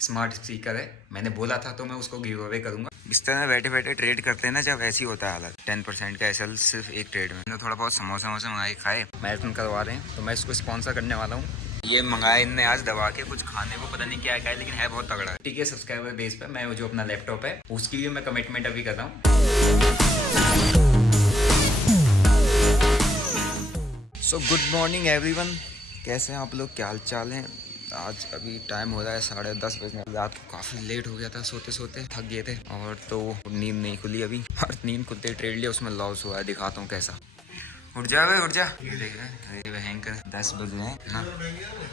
Smart speaker है, मैंने बोला था तो मैं उसको गिव अवे करूंगा। इस तरह बैठे बैठे ट्रेड करते हैं ना, जब ऐसी होता है हालत। 10% का एसएल सिर्फ एक ट्रेड में। थोड़ा बहुत समोसा वोसा मंगाए खाए, मैराथन करवा रहे हैं तो मैं इसको स्पॉन्सर करने वाला हूँ। ये मंगाया इनने आज दबा के कुछ खाने को, पता नहीं क्या है लेकिन है बहुत तगड़ा। ठीक है, सब्सक्राइबर बेस पे मैं जो अपना लैपटॉप है उसकी भी मैं कमिटमेंट अभी कर रहा हूँ। सो गुड मॉर्निंग एवरीवन, कैसे हैं आप लोग, क्या हाल चाल है। आज अभी टाइम हो रहा है 10:30 बजे। रात को काफ़ी लेट हो गया था, सोते सोते थक गए थे और तो नींद नहीं खुली अभी। और नींद खुलते ट्रेड लिया, उसमें लॉस हुआ है। दिखाता हूँ कैसा। उठ जा भाई उठ जा। ये देख रहे हैं 10 बजे हैं ना,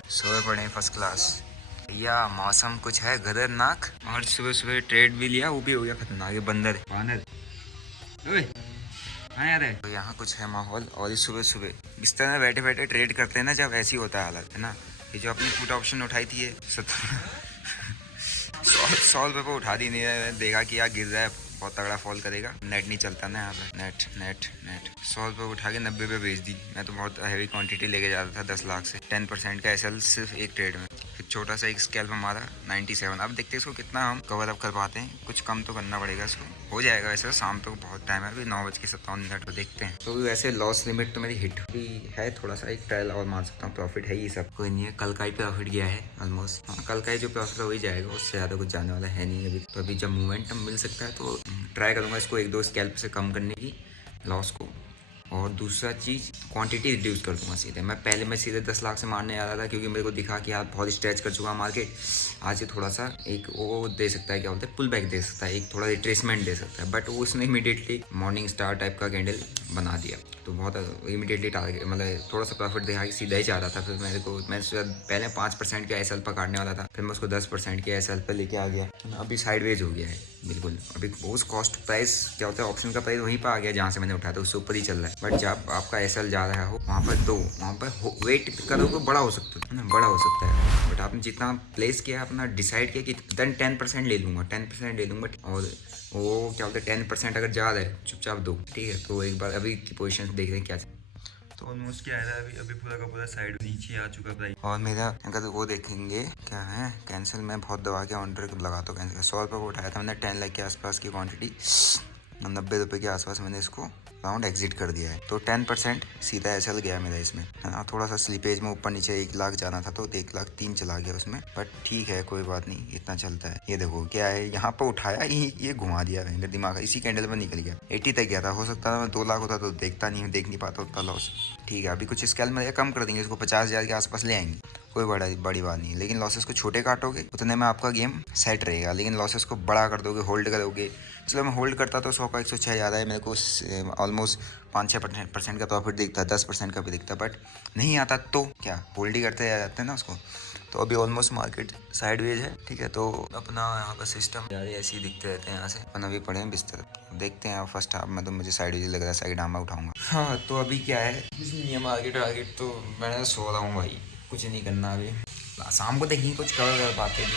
सोए पड़े हैं फर्स्ट क्लास। या मौसम कुछ है खतरनाक, और सुबह सुबह ट्रेड भी लिया, वो भी हो गया खतरनाक। ये बंदर हाँ यार है तो यहाँ कुछ है माहौल। और इस सुबह सुबह इस तरह बैठे बैठे ट्रेड करते हैं ना, जब ऐसी होता है हालत है ना। ये जो अपनी पुट ऑप्शन उठाई थी, ये 100 रुपये पर उठा दी। नहीं देखा कि यार गिर रहा है, बहुत तगड़ा फॉल करेगा। नेट नहीं चलता ना यहाँ पे, नेट 100 रुपये उठा के 90 पे बेच दी। मैं तो बहुत हैवी क्वांटिटी लेके जा रहा था 10 लाख से। 10% का एसएल सिर्फ एक ट्रेड में। फिर छोटा सा एक स्कैल्प हमारा 97। अब देखते हैं इसको कितना हम कवर अप कर पाते हैं। कुछ कम तो करना पड़ेगा इसको, हो जाएगा वैसे। शाम तक बहुत टाइम है अभी, 9:57 तो देखते हैं। तो वैसे लॉस लिमिट तो मेरी हिट भी है, थोड़ा सा एक ट्रायल और मान सकता हूँ। प्रॉफिट है, ये सब कोई नहीं है। कल का ही प्रॉफिट गया है ऑलमोस्ट। हाँ, कल का ही जो प्रॉफिट हो ही जाएगा, उससे ज़्यादा कुछ जाने वाला है नहीं अभी। तो अभी जब मोमेंटम मिल सकता है तो ट्राई करूँगा इसको 1-2 स्कैल्प से कम करने की लॉस को। और दूसरा चीज़, क्वांटिटी रिड्यूस कर दूंगा सीधे। मैं सीधे 10 लाख से मारने आ रहा था, क्योंकि मेरे को दिखा कि यार बहुत स्ट्रेच कर चुका मार्केट। आज ये थोड़ा सा एक वो दे सकता है, क्या बोलते हैं, पुल बैक दे सकता है, एक थोड़ा रिट्रेसमेंट दे सकता है। बट वो उसने इमीडिएटली मॉर्निंग स्टार टाइप का कैंडल बना दिया, तो बहुत इमीडिएटली टारगेट, मतलब थोड़ा सा प्रॉफिट दिखा के सीधा ही जा रहा था। फिर मैं पहले 5% के एसएल पर काटने वाला था, फिर मैं उसको 10% के एसएल पर लेके आ गया। अभी साइडवेज हो गया है बिल्कुल। अभी उस कॉस्ट प्राइस, क्या होता है, ऑप्शन का प्राइस वहीं पर आ गया जहाँ से मैंने उठाया था, उससे ऊपर ही चल रहा है। बट जब आपका एसएल जा रहा हो वहाँ पर, तो वहाँ पर वेट करोगे बड़ा हो सकता है ना, बड़ा हो सकता है। बट आपने जितना प्लेस किया, अपना डिसाइड किया कि 10% ले लूँगा, 10% ले लूँगा। और वो क्या बोलते हैं, 10% अगर जा रहा है चुपचाप दो, ठीक है। तो एक बार अभी की पोजीशन देख रहे हैं क्या। तो ऑलमोस्ट क्या है, अभी पूरा का पूरा साइड नीचे आ चुका प्राइस। और मेरा अगर वो देखेंगे क्या है, कैंसिल मैं बहुत दबा के ऑर्डर लगाता हूँ कैंसिल। 100 रुपये को उठाया था मैंने, 10 लाख के आसपास की क्वांटिटी, 90 रुपये के आसपास मैंने इसको राउंड एग्जिट कर दिया है। तो 10% सीधा एसएल गया मेरा इसमें, है ना। थोड़ा सा स्लीपेज में ऊपर नीचे 1 लाख जाना था, तो 1,03,000 चला गया उसमें। बट ठीक है, कोई बात नहीं, इतना चलता है। ये देखो क्या है, यहाँ पर उठाया, ये घुमा दिया मेरे दिमाग, इसी कैंडल में निकल गया। 80 तक गया था, हो सकता था मैं 2 लाख होता तो देख नहीं पाता उतना लॉस। ठीक है, अभी कुछ स्केल में कम कर देंगे, इसको 50,000 के आसपास ले आएंगे, कोई बड़ी बात नहीं। लेकिन लॉसेस को छोटे काटोगे उतने में आपका गेम सेट रहेगा, लेकिन लॉसेस को बड़ा कर दोगे, होल्ड करोगे। चलो मैं होल्ड करता तो 100 का 106 ज़्यादा है मेरे को, ऑलमोस्ट 5-6% का प्रॉफिट दिखता है, 10% का भी दिखता। बट नहीं आता तो क्या, होल्ड ही करते जाते हैं ना उसको। तो अभी ऑलमोस्ट मार्केट साइडवेज है, ठीक है। तो अपना यहाँ का सिस्टम यार ऐसे ही दिखते रहते हैं यहाँ से। अपन अभी पड़े हैं बिस्तर, देखते हैं फर्स्ट हाफ में। तो मुझे साइडवेज लग रहा है, साइड हाफ में उठाऊंगा। हाँ, तो अभी क्या है, कुछ नहीं है मार्केट। तो मैं सो रहा हूँ भाई, कुछ नहीं करना अभी। शाम को देखेंगे, कुछ कवर कर पाते नहीं,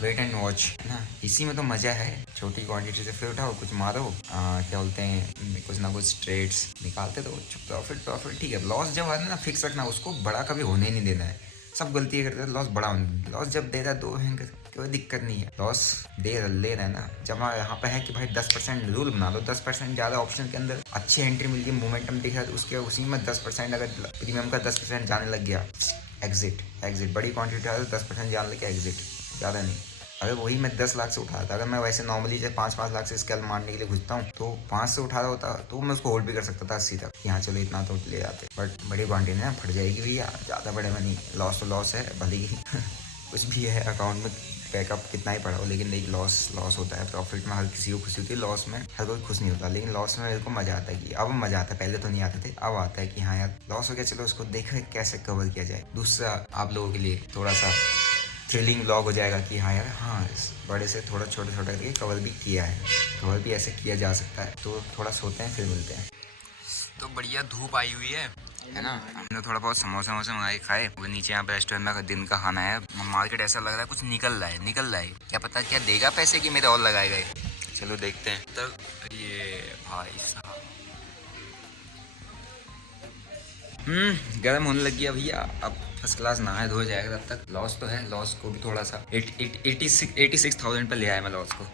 वेट एंड वॉच ना, इसी में तो मज़ा है। छोटी क्वांटिटी से फिर उठाओ, कुछ मारो, क्या बोलते हैं, कुछ ना कुछ ट्रेड्स निकालते, तो प्रॉफिट ठीक है। लॉस जब आता है ना, फिक्स रखना, उसको बड़ा कभी होने नहीं देना है। सब गलती करते हैं, लॉस बड़ा होने। लॉस जब दे रहा है 2 हैं, कोई दिक्कत नहीं है। लॉस ले रहा है ना, जब यहाँ पे है कि भाई 10% रूल बना दो, 10% ज़्यादा ऑप्शन के अंदर अच्छी एंट्री मिल गई, मोमेंटम दिख रहा है, तो उसके उसी में 10% अगर प्रीमियम का 10% जाने लग गया, एग्जिट बड़ी क्वांटिटी है तो 10% जाने लग गया, एग्जिट, ज़्यादा नहीं। अगर वही मैं 10 लाख से उठाया था, अगर मैं वैसे नॉर्मली जब 5-5 लाख से स्केल मारने के लिए घुसता हूँ, तो 5 से उठा रहा होता तो मैं उसको होल्ड भी कर सकता था 80 तक, यहाँ चलो इतना तो ले जाते। बट बड़ी क्वांटिटी ना फट जाएगी भैया, ज़्यादा बड़े में नहीं। लॉस तो लॉस है, भले ही कुछ भी है अकाउंट में, बैकअप कितना ही पड़ा हो, लेकिन एक लॉस होता है। प्रॉफिट में हर किसी को खुशी होती है, लॉस में हर कोई खुश नहीं होता। लेकिन लॉस में मेरे को मज़ा आता है, कि अब मज़ा आता है, पहले तो नहीं आते थे, अब आता है कि हाँ यार लॉस हो गया, चलो उसको देखो कैसे कवर किया जाए। दूसरा, आप लोगों के लिए थोड़ा सा थ्रिलिंग व्लॉग हो जाएगा कि हाँ यार, हाँ इस बड़े से थोड़ा छोटा करके कवर भी किया है, कवर भी ऐसे किया जा सकता है। तो थोड़ा सोते हैं, फिर मिलते हैं। तो बढ़िया धूप आई हुई है ना। हमने थोड़ा बहुत समोसा मंगाए खाए, वो नीचे यहाँ पे रेस्टोरेंट में दिन का खाना है। मार्केट ऐसा लग रहा है कुछ निकल रहा है, क्या पता क्या देगा पैसे कि मेरे और लगाए गए। चलो देखते हैं। तब ये भाई साहब गर्म होने लग गया भैया। अब फर्स्ट क्लास नहाए धोए जाएगा। तब तक लॉस तो है, लॉस को भी थोड़ा सा 86,000 पर ले आया मैं लॉस को।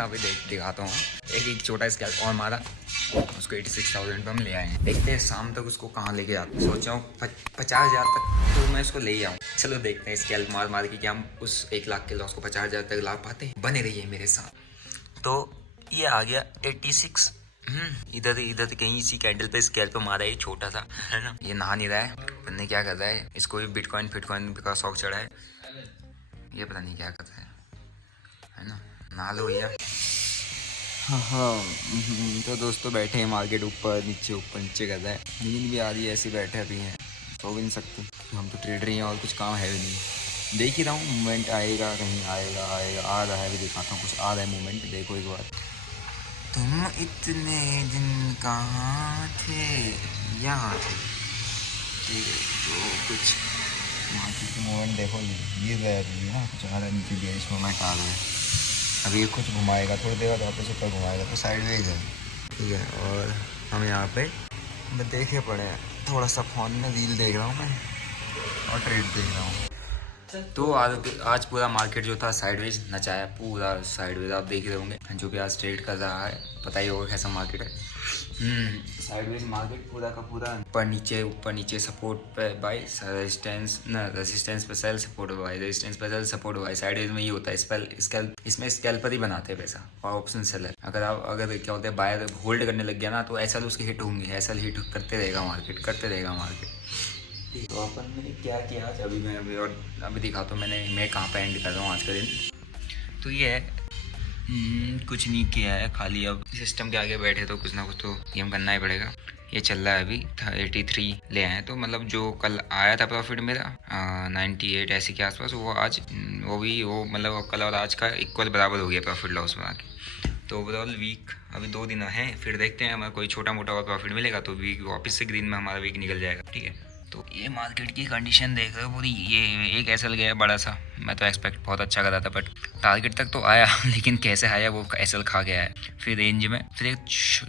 अभी दिखाता हूँ। एक छोटा स्कैल्प और मारा, उसको 86,000 पर हम ले आए हैं। देखते हैं शाम तक उसको कहाँ लेके आते। सोचा हूँ 50,000 तक तो मैं उसको ले आऊँ। चलो देखते हैं स्कैल्प मार मार के क्या हम उस 1 लाख के लॉस को 50,000 तक ला पाते हैं। बने रहिए मेरे साथ। तो ये आ गया 86। इधर कहीं इसी कैंडल पे स्कैल्प मारा है, छोटा सा है ना। ये नहा नहीं रहा है, पता नहीं क्या कर रहा है। इसको भी बिटकॉइन का शौक चढ़ा है, ये पता नहीं क्या कर रहा है ना। नहा लो भैया। हाँ। तो दोस्तों बैठे हैं मार्केट, ऊपर नीचे कर रहा है। नींद भी आ रही है, ऐसे बैठे अभी हैं, सो भी नहीं सकते। हम तो ट्रेडर ही हैं और कुछ काम है भी नहीं। देख ही रहा हूँ मूवमेंट आएगा, कहीं आएगा आ रहा है। अभी दिखाता हूँ, कुछ आ रहा है मूवमेंट, देखो एक बार। तुम इतने दिन कहाँ थे, यहाँ थे, ठीक है। तो कुछ मार्केट की मूवमेंट देखो, ये रह रही है ना, कुछ आ रहा है नीचे, बेरिश मूवमेंट आ रहा है। अभी कुछ घुमाएगा, थोड़ी देर बाद वापस ऊपर घुमाएगा, तो साइडवेज है, ठीक है। और हम यहाँ पे देखे पड़े हैं, थोड़ा सा फ़ोन में रील देख रहा हूँ मैं और ट्रेड देख रहा हूँ। तो आज पूरा मार्केट जो था साइडवेज नचाया, पूरा साइडवेज। आप देख रहे होंगे जो भी आज ट्रेड कर रहा है, पता ही होगा कैसा मार्केट है। साइडवेज मार्केट पूरा का पूरा, ऊपर नीचे सपोर्ट पे बाय रेजिस्टेंस पे सेल, सपोर्ट बाय रेजिस्टेंस पे सेल, सपोर्ट बाय। साइडवेज में ये होता है इसमें स्कैल्पर ही बनाते हैं पैसा, और ऑप्शन सेलर। अगर क्या होता है, बायर होल्ड करने लग गया ना, तो एसएल उसके हिट होंगे, एसएल हिट करते रहेगा मार्केट। तो अपन ने क्या किया आज, अभी दिखाता हूँ मैं कहाँ पे एंड कर रहा हूँ आज का दिन। तो ये है, कुछ नहीं किया है, खाली अब सिस्टम के आगे बैठे, तो कुछ ना कुछ तो गेम करना ही पड़ेगा। ये चल रहा है अभी 83 ले आए हैं। तो मतलब जो कल आया था प्रॉफिट मेरा 98 ऐसे के आसपास, वो आज वो मतलब कल और आज का इक्वल बराबर हो गया प्रॉफिट लॉस में आके। तो ओवरऑल वीक अभी 2 दिन हैं, फिर देखते हैं हमारा कोई छोटा मोटा और प्रॉफिट मिलेगा तो वीक वापस से ग्रीन में हमारा वीक निकल जाएगा, ठीक है। तो ये मार्केट की कंडीशन देख रहे हो पूरी। ये एक एसएल गया बड़ा सा, मैं तो एक्सपेक्ट बहुत अच्छा कर रहा था, बट टारगेट तक तो आया लेकिन कैसे आया वो एसएल खा गया है। फिर रेंज में फिर एक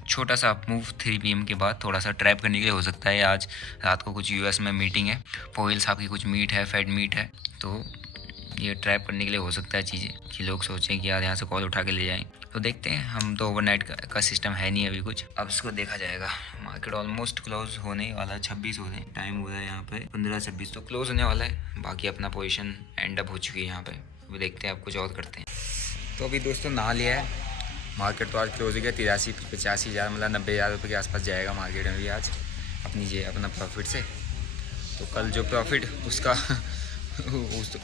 छोटा सा अप मूव 3 PM के बाद, थोड़ा सा ट्रैप करने के लिए हो सकता है। आज रात को कुछ यूएस में मीटिंग है, पोवेल साहब की कुछ मीट है, फेड मीट है, तो ये ट्रैप करने के लिए हो सकता है चीज़ें, कि लोग सोचें कि यार यहाँ से कॉल उठा के ले जाएं। तो देखते हैं, हम तो ओवरनाइट का सिस्टम है नहीं अभी कुछ, अब इसको देखा जाएगा। मार्केट ऑलमोस्ट क्लोज होने वाला है, 26 हो रहे हैं, टाइम हो रहा है यहाँ पे 15-26, तो क्लोज होने वाला है। बाकी अपना पोजीशन एंड अप हो चुकी है यहाँ पे, अभी देखते हैं, अब कुछ और करते हैं। तो अभी दोस्तों नहा लिया है, मार्केट तो आज क्लोज हो गया 83-85 हज़ार, मतलब 90,000 रुपये के आसपास जाएगा मार्केट में भी आज अपना प्रॉफिट से। तो कल जो प्रॉफिट उसका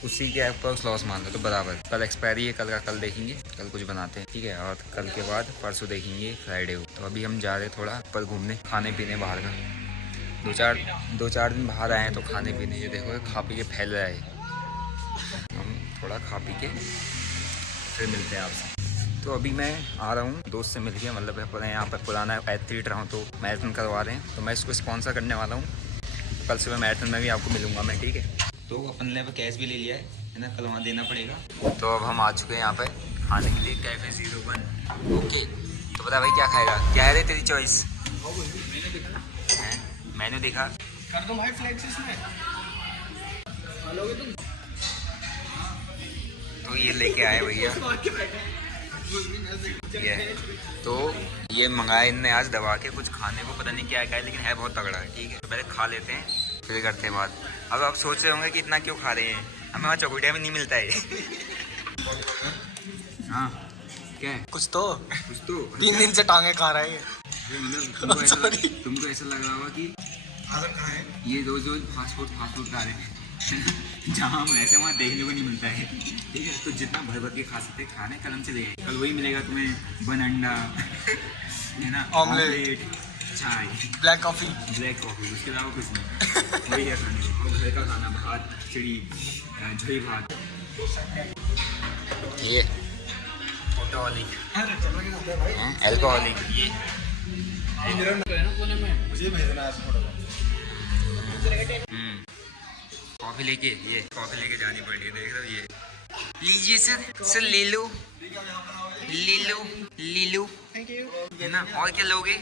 उसी के ऐप पर उस लॉस मान लो, तो बराबर। कल एक्सपायरी है, कल देखेंगे, कल कुछ बनाते हैं, ठीक है। और कल के बाद परसों देखेंगे फ्राइडे को। तो अभी हम जा रहे हैं थोड़ा ऊपर घूमने, खाने पीने बाहर का। 2-4 दिन बाहर आए हैं तो खाने पीने, ये देखो खा पी के फैल रहा है। हम थोड़ा खा पी के फिर मिलते हैं आपसे। तो अभी मैं आ रहा हूँ, दोस्त से मिल गया, मतलब यहाँ पर पुराना एथलीट रहा हूँ, तो मैराथन करवा रहे हैं, तो मैं इसको स्पॉन्सर करने वाला हूँ। कल सुबह मैराथन में भी आपको मिलूंगा मैं, ठीक है। तो अपन ने कैश भी ले लिया है ना, कल वहाँ देना पड़ेगा। तो अब हम आ चुके हैं यहाँ पे खाने के लिए, कैफे 01। ओके, तो बता भाई क्या खाएगा, क्या है रे तेरी चॉइस? मैंने देखा कर दो भाई फ्लेक्सिस में तुम। तो ये लेके आए भैया, तो ये मंगाया इनने आज दबा के कुछ खाने को, पता नहीं क्या है, लेकिन है बहुत तगड़ा है, ठीक है। तो पहले खा लेते हैं फिर करते हैं बात। अब आप सोच रहे होंगे कि इतना क्यों खा रहे हैं, हमें वहाँ चौकुटिया में नहीं मिलता है। हाँ क्या है, कुछ तो 3 दिन से टांगे खा रहा है। मतलब तुमको ऐसा लग रहा होगा कि ये रोज फास्ट फूड खा रहे हैं। जहाँ हम रहते हैं वहाँ देखने को नहीं मिलता है, ठीक है। तो जितना भर के खा सकते खाने, कलम से देखें, कल वही मिलेगा तुम्हें, बन अंडा है ना, ऑमलेट, चाय, ब्लैक कॉफ़ी, उसके अलावा कुछ नहीं। वही है खाने को, घर का खाना, भात, खिचड़ी, दही भात। ये अल्कोहलिक ये कॉफ़ी लेके जानी पड़ रही है, देख रहे हो। ये लीजिए सर ले लो, थैंक यू है ना। और क्या लोगे?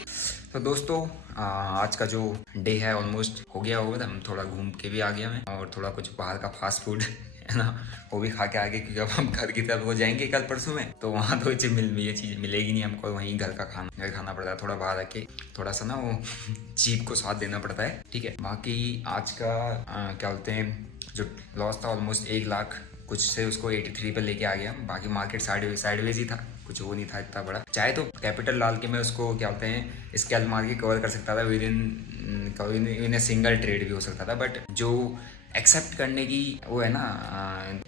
तो दोस्तों आज का जो डे है ऑलमोस्ट हो गया होगा। हम थोड़ा घूम के भी आ गया मैं और थोड़ा कुछ बाहर का फास्ट फूड है ना वो भी खा के आ गए, क्योंकि अब हम घर की तरफ हो जाएंगे कल परसों में, तो वहाँ तो ये चीज़ मिलेगी नहीं हमको, वहीं घर का खाना पड़ता है। थोड़ा बाहर रखे थोड़ा सा ना वो जीभ को साथ देना पड़ता है, ठीक है। बाकी आज का क्या बोलते हैं जो लॉस था ऑलमोस्ट 1 लाख कुछ से, उसको 83 पर लेके आ गया। बाकी मार्केट साइडवेज ही था, कुछ वो नहीं था इतना बड़ा। चाहे तो कैपिटल डाल के मैं उसको क्या बोलते हैं स्कैल्प मार के कवर कर सकता था with in a single trade भी हो सकता था, बट जो एक्सेप्ट करने की वो है ना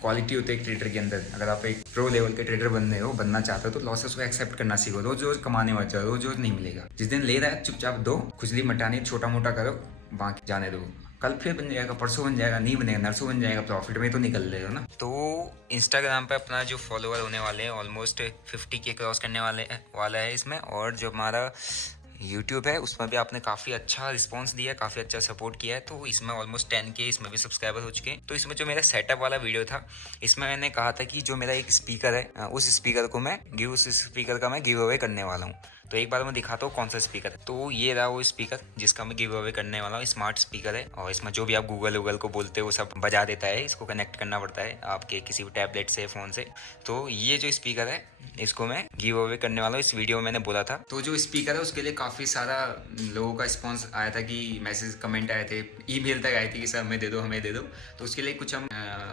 क्वालिटी होती है एक ट्रेडर के अंदर। अगर आप एक प्रो लेवल के ट्रेडर बनना चाहते हो तो लॉसेस को एक्सेप्ट करना सीखो। रोज रोज कमाने मत जाओ, रोज रोज नहीं मिलेगा। जिस दिन ले रहा है चुपचाप दो, खुजली मटानी, छोटा मोटा करो, बाकी जाने दो। कल फिर बन जाएगा, परसों बन जाएगा, नहीं बनेगा नरसों बन जाएगा, प्रॉफिट में तो निकल लेगा ना। तो इंस्टाग्राम पे अपना जो फॉलोअर होने वाले हैं ऑलमोस्ट 50K क्रॉस करने वाला है इसमें। और जो हमारा यूट्यूब है उसमें भी आपने काफ़ी अच्छा रिस्पांस दिया है, काफ़ी अच्छा सपोर्ट किया है, तो इसमें ऑलमोस्ट 10K इसमें भी सब्सक्राइबर हो चुके हैं। तो इसमें जो मेरा सेटअप वाला वीडियो था, इसमें मैंने कहा था कि जो मेरा एक स्पीकर है उस स्पीकर का मैं गिव अवे करने वाला हूँ। तो एक बार मैं दिखाता हूँ कौन सा स्पीकर है। तो ये रहा वो स्पीकर जिसका मैं गिव अवे करने वाला हूँ। स्मार्ट स्पीकर है और इसमें जो भी आप गूगल को बोलते हो वो सब बजा देता है। इसको कनेक्ट करना पड़ता है आपके किसी भी टैबलेट से, फ़ोन से। तो ये जो स्पीकर है इसको मैं गिव अवे करने वाला हूँ। इस वीडियो में मैंने बोला था। तो जो स्पीकर है उसके लिए काफ़ी सारा लोगों का रिस्पॉन्स आया था, कि मैसेज कमेंट आए थे, ईमेल तक आई थी कि सर हमें दे दो। तो उसके लिए कुछ हम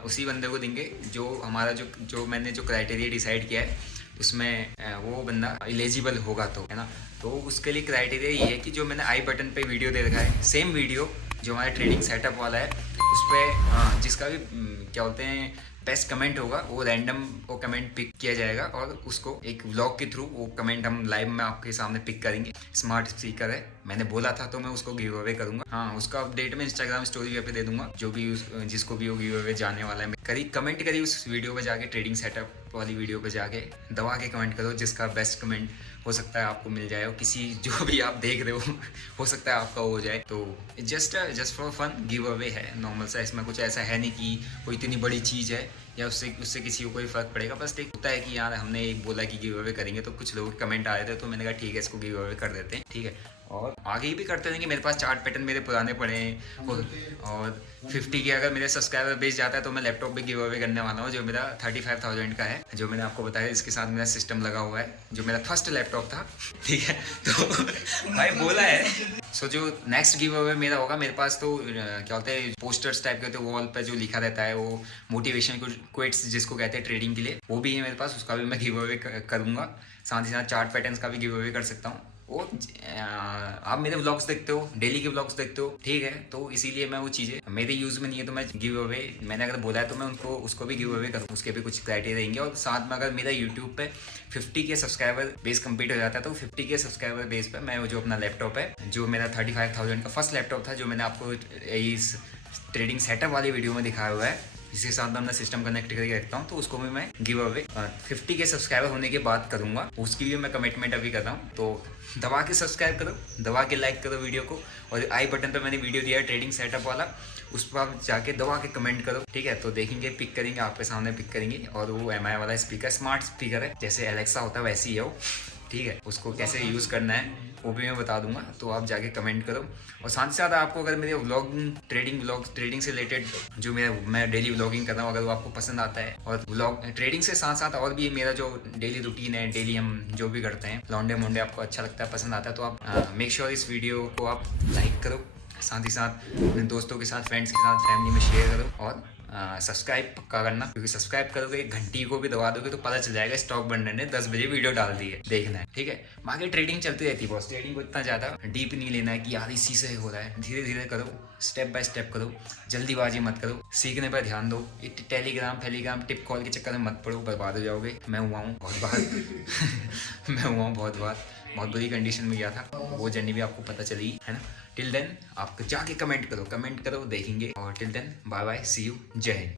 उसी बंदे को देंगे जो हमारा जो मैंने जो क्राइटेरिया डिसाइड किया है उसमें वो बंदा एलिजिबल होगा, तो है ना। तो उसके लिए क्राइटेरिया ये है कि जो मैंने आई बटन पे वीडियो दे रखा है, सेम वीडियो जो हमारा ट्रेडिंग सेटअप वाला है उस पर जिसका भी क्या बोलते हैं बेस्ट कमेंट होगा, वो रैंडम वो कमेंट पिक किया जाएगा और उसको एक व्लॉग के थ्रू वो कमेंट हम लाइव में आपके सामने पिक करेंगे। स्मार्ट स्पीकर है, मैंने बोला था तो मैं उसको गिव अवे करूंगा। हाँ, उसका अपडेट मैं इंस्टाग्राम स्टोरी पे दे दूंगा। जो भी जिसको भी वो गिव अवे जाने वाला है, कमेंट करिए उस वीडियो पे जाके, ट्रेडिंग सेटअप वाली वीडियो पे जाके दबा के कमेंट करो। जिसका बेस्ट कमेंट हो सकता है आपको मिल जाए, और किसी जो भी आप देख रहे हो सकता है आपका हो जाए। तो just for fun give away है, नॉर्मल सा। इसमें कुछ ऐसा है नहीं कि कोई इतनी बड़ी चीज़ है या उससे किसी को कोई फ़र्क पड़ेगा। बस एक होता है कि यार हमने एक बोला कि गिव अवे करेंगे, तो कुछ लोग कमेंट आए थे तो मैंने कहा ठीक है इसको गिव अवे कर देते हैं, ठीक है। और आगे भी करते रहेंगे। मेरे पास चार्ट पैटर्न मेरे पुराने पड़े हैं और 50 के अगर मेरे सब्सक्राइबर बेच जाता है तो मैं लैपटॉप भी गिव अवे करने वाला हूँ, जो मेरा 35,000 का है, जो मैंने आपको बताया। इसके साथ मेरा सिस्टम लगा हुआ है, जो मेरा फर्स्ट लैपटॉप था, ठीक है। तो भाई बोला है। सो जो नेक्स्ट गिव अवे मेरा होगा, मेरे पास तो क्या होते हैं पोस्टर्स टाइप के होते हैं वॉल पे जो लिखा रहता है, वो मोटिवेशन क्विट्स जिसको कहते हैं ट्रेडिंग के लिए, वो भी है मेरे पास। उसका भी मैं गिव अवे करूँगा। साथ ही साथ चार्ट पैटर्न्स का भी गिव अवे कर सकता हूँ। वो आप मेरे व्लॉग्स देखते हो, डेली के व्लॉग्स देखते हो, ठीक है। तो इसीलिए मैं वो चीज़ें मेरे यूज़ में नहीं है तो मैं गिव अवे, मैंने अगर बोला है तो मैं उसको भी गिव अवे करूँ। उसके भी कुछ क्राइटेरिया रहेंगे। और साथ में अगर मेरा यूट्यूब पे 50 के सब्सक्राइबर बेस कंप्लीट हो जाता है तो 50 के सब्सक्राइबर बेस पे मैं जो अपना लैपटॉप है, जो मेरा 35,000 का फर्स्ट लैपटॉप था, जो मैंने आपको इस ट्रेडिंग सेटअप वाली वीडियो में दिखाया हुआ है, जिसके साथ मैं अपना सिस्टम कनेक्ट करके रखता हूँ, तो उसको भी मैं गिव अवे 50 के सब्सक्राइबर होने के बाद करूँगा। उसकी भी मैं कमिटमेंट अभी कर रहा हूँ। तो दबा के सब्सक्राइब करो, दबा के लाइक करो वीडियो को, और आई बटन पे मैंने वीडियो दिया है ट्रेडिंग सेटअप वाला, उस पर आप जाके दबा के कमेंट करो, ठीक है। तो देखेंगे, पिक करेंगे, आपके सामने पिक करेंगे। और वो MI वाला स्पीकर स्मार्ट स्पीकर है, जैसे एलेक्सा होता है वैसे ही है वो, ठीक है। उसको कैसे यूज़ करना है वो भी मैं बता दूंगा, तो आप जाके कमेंट करो। और साथ ही साथ आपको अगर मेरे ट्रेडिंग से रिलेटेड जो मैं डेली व्लॉगिंग कर रहा हूँ, अगर वो आपको पसंद आता है, और ट्रेडिंग से साथ साथ और भी मेरा जो डेली रूटीन है, डेली हम जो भी करते हैं, लॉन्डे मोंडे आपको अच्छा लगता है, पसंद आता है, तो आप मेक श्योर इस वीडियो को आप लाइक करो। साथ ही साथ अपने दोस्तों के साथ, फ्रेंड्स के साथ, फैमिली में शेयर करो। और सब्सक्राइब पक्का करना, क्योंकि सब्सक्राइब करोगे, घंटी को भी दबा दोगे तो पता चल जाएगा स्टॉक बंडर ने 10 बजे वीडियो डाल दी है, देखना है, ठीक है। बाकी ट्रेडिंग चलती रहती है बॉस, ट्रेडिंग को इतना ज़्यादा डीप नहीं लेना है कि यार इसी से हो रहा है। धीरे धीरे करो, स्टेप बाय स्टेप करो, जल्दीबाजी मत करो, सीखने पर ध्यान दो। टेलीग्राम टिप कॉल के चक्कर में मत पड़ो, बर्बाद हो जाओगे। मैं हुआ हूँ बहुत बार मैं हुआ हूँ बहुत बार, बहुत बुरी कंडीशन में गया था, वो जर्नी भी आपको पता चली है ना। टिल देन आप जाके कमेंट करो, देखेंगे। और till then bye bye, see you, जय हिंद।